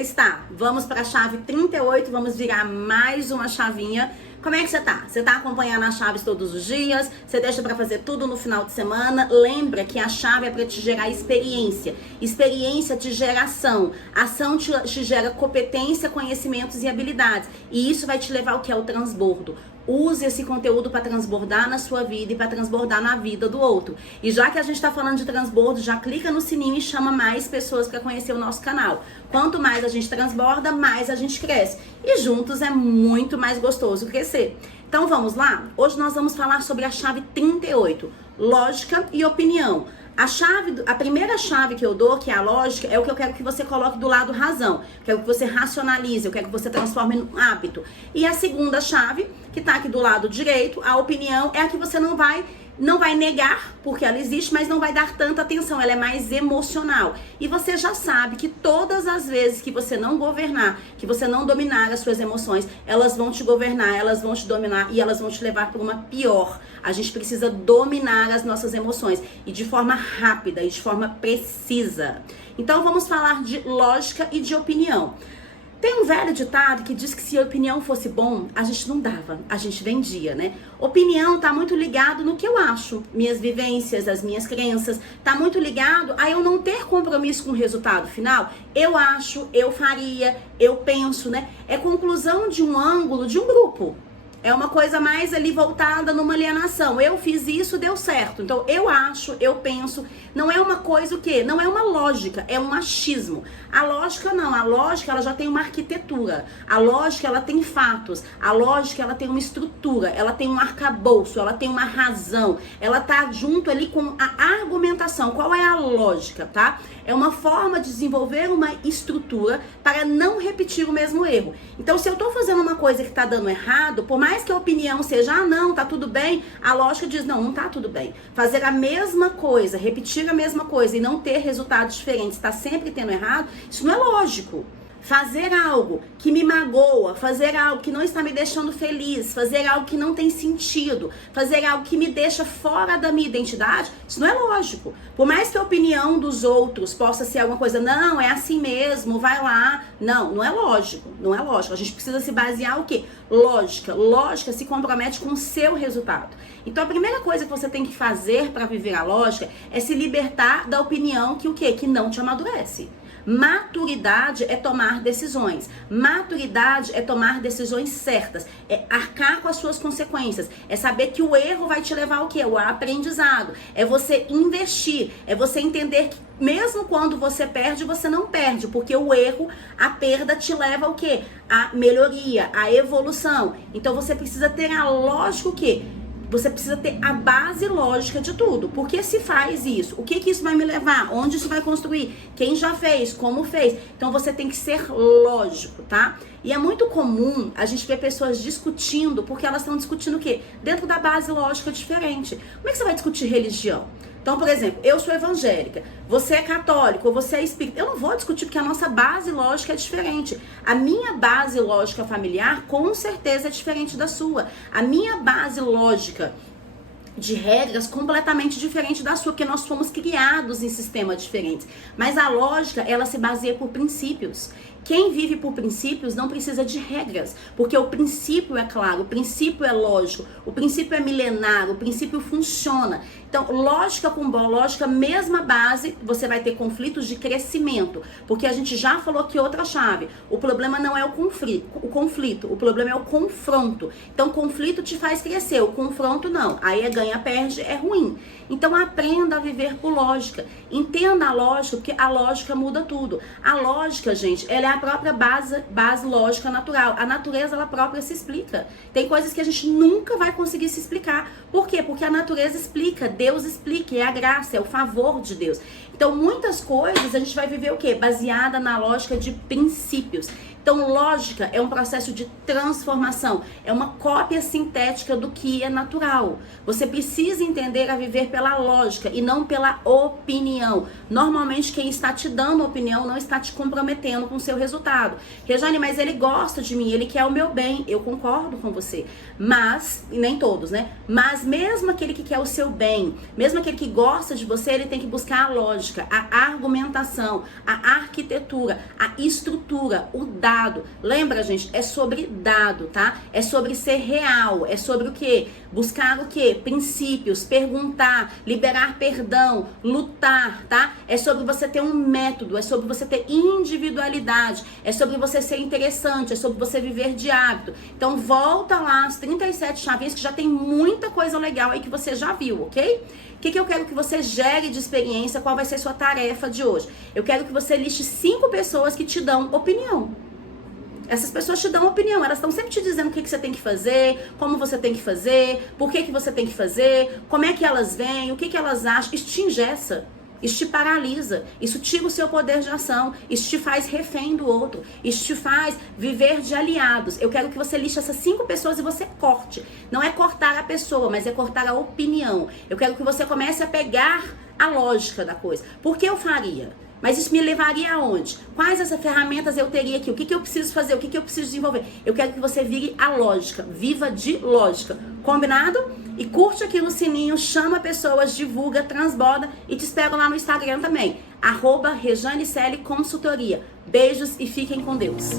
está? Vamos para a chave 38, vamos virar mais uma chavinha. Como é que você tá? Você tá acompanhando as chaves todos os dias? Você deixa para fazer tudo no final de semana? Lembra que a chave é para te gerar experiência. Experiência te gera ação. Ação te gera competência, conhecimentos e habilidades. E isso vai te levar ao que é o transbordo. Use esse conteúdo para transbordar na sua vida e para transbordar na vida do outro. E já que a gente está falando de transbordo, já clica no sininho e chama mais pessoas para conhecer o nosso canal. Quanto mais a gente transborda, mais a gente cresce. E juntos é muito mais gostoso crescer. Então vamos lá? Hoje nós vamos falar sobre a chave 38, lógica e opinião. A primeira chave que eu dou, que é a lógica, é o que eu quero que você coloque do lado razão. Quero que você racionalize, eu quero que você transforme num hábito. E a segunda chave, que tá aqui do lado direito, a opinião, é a que você não vai negar, porque ela existe, mas não vai dar tanta atenção, ela é mais emocional. E você já sabe que todas as vezes que você não governar, que você não dominar as suas emoções, elas vão te governar, elas vão te dominar e elas vão te levar para uma pior. A gente precisa dominar as nossas emoções e de forma rápida e de forma precisa. Então vamos falar de lógica e de opinião. Tem um velho ditado que diz que se a opinião fosse bom, a gente não dava, a gente vendia, né? Opinião tá muito ligado no que eu acho, minhas vivências, as minhas crenças, tá muito ligado a eu não ter compromisso com o resultado final. Eu acho, eu faria, eu penso, né? É conclusão de um ângulo, de um grupo. É uma coisa mais ali voltada numa alienação. Eu fiz isso, deu certo. Então, eu acho, eu penso. Não é uma coisa o quê? Não é uma lógica, é um achismo. A lógica não. A lógica, ela já tem uma arquitetura. A lógica, ela tem fatos. A lógica, ela tem uma estrutura. Ela tem um arcabouço, ela tem uma razão. Ela tá junto ali com a argumentação. Qual é a lógica, tá? É uma forma de desenvolver uma estrutura para não repetir o mesmo erro. Então, se eu tô fazendo uma coisa que tá dando errado, por mais que a opinião seja, não, tá tudo bem, a lógica diz, não tá tudo bem. Fazer a mesma coisa, repetir a mesma coisa e não ter resultados diferentes, tá sempre tendo errado, isso não é lógico. Fazer algo que me magoa, fazer algo que não está me deixando feliz, fazer algo que não tem sentido, fazer algo que me deixa fora da minha identidade, isso não é lógico. Por mais que a opinião dos outros possa ser alguma coisa, não, é assim mesmo, vai lá. Não é lógico, não é lógico. A gente precisa se basear o quê? Lógica. Lógica se compromete com o seu resultado. Então a primeira coisa que você tem que fazer para viver a lógica é se libertar da opinião que o quê? Que não te amadurece. Maturidade é tomar decisões. Maturidade é tomar decisões certas. É arcar com as suas consequências. É saber que o erro vai te levar ao quê? O aprendizado. É você investir. É você entender que mesmo quando você perde, você não perde. Porque o erro, a perda te leva ao quê? A melhoria, a evolução. Então você precisa ter a lógica o quê? Você precisa ter a base lógica de tudo. Por que se faz isso? O que isso vai me levar? Onde isso vai construir? Quem já fez? Como fez? Então você tem que ser lógico, tá? E é muito comum a gente ver pessoas discutindo, porque elas estão discutindo o quê? Dentro da base lógica diferente. Como é que você vai discutir religião? Então, por exemplo, eu sou evangélica, você é católico, ou você é espírita. Eu não vou discutir porque a nossa base lógica é diferente. A minha base lógica familiar, com certeza, é diferente da sua. A minha base lógica de regras completamente diferente da sua, porque nós fomos criados em sistemas diferentes. Mas a lógica, ela se baseia por princípios. Quem vive por princípios não precisa de regras, porque o princípio é claro, o princípio é lógico, o princípio é milenar, o princípio funciona. Então, lógica com boa lógica, mesma base, você vai ter conflitos de crescimento, porque a gente já falou que outra chave, o problema não é o conflito, o problema é o confronto. Então, conflito te faz crescer, o confronto não. Aí é ganha-perde, é ruim. Então, aprenda a viver por lógica. Entenda a lógica, porque a lógica muda tudo. A lógica, gente, ela é a própria base lógica natural. A natureza, ela própria se explica. Tem coisas que a gente nunca vai conseguir se explicar. Por quê? Porque a natureza explica, Deus explica, é a graça, é o favor de Deus. Então, muitas coisas a gente vai viver o quê? Baseada na lógica de princípios. Então, lógica é um processo de transformação, é uma cópia sintética do que é natural. Você precisa entender a viver pela lógica e não pela opinião. Normalmente, quem está te dando opinião não está te comprometendo com o seu resultado. Rejane, mas ele gosta de mim, ele quer o meu bem. Eu concordo com você, mas, e nem todos, né? Mas mesmo aquele que quer o seu bem, mesmo aquele que gosta de você, ele tem que buscar a lógica, a argumentação, a arquitetura, a estrutura, o dado. Lembra, gente? É sobre dado, tá? É sobre ser real, é sobre o quê? Buscar o quê? Princípios, perguntar, liberar perdão, lutar, tá? É sobre você ter um método, é sobre você ter individualidade, é sobre você ser interessante, é sobre você viver de hábito. Então volta lá as 37 chavinhas que já tem muita coisa legal aí que você já viu, ok? O que eu quero que você gere de experiência? Qual vai ser sua tarefa de hoje? Eu quero que você liste 5 pessoas que te dão opinião. Essas pessoas te dão opinião, elas estão sempre te dizendo o que você tem que fazer, como você tem que fazer, por que você tem que fazer, como é que elas vêm, o que elas acham. Isso te engessa, isso te paralisa, isso tira o seu poder de ação, isso te faz refém do outro, isso te faz viver de aliados. Eu quero que você liste essas 5 pessoas e você corte. Não é cortar a pessoa, mas é cortar a opinião. Eu quero que você comece a pegar a lógica da coisa. Por que eu faria? Mas isso me levaria aonde? Quais essas ferramentas eu teria aqui? O que eu preciso fazer? O que eu preciso desenvolver? Eu quero que você vire a lógica. Viva de lógica. Combinado? E curte aqui no sininho, chama pessoas, divulga, transborda e te espero lá no Instagram também. @RejaneCL Consultoria. Beijos e fiquem com Deus.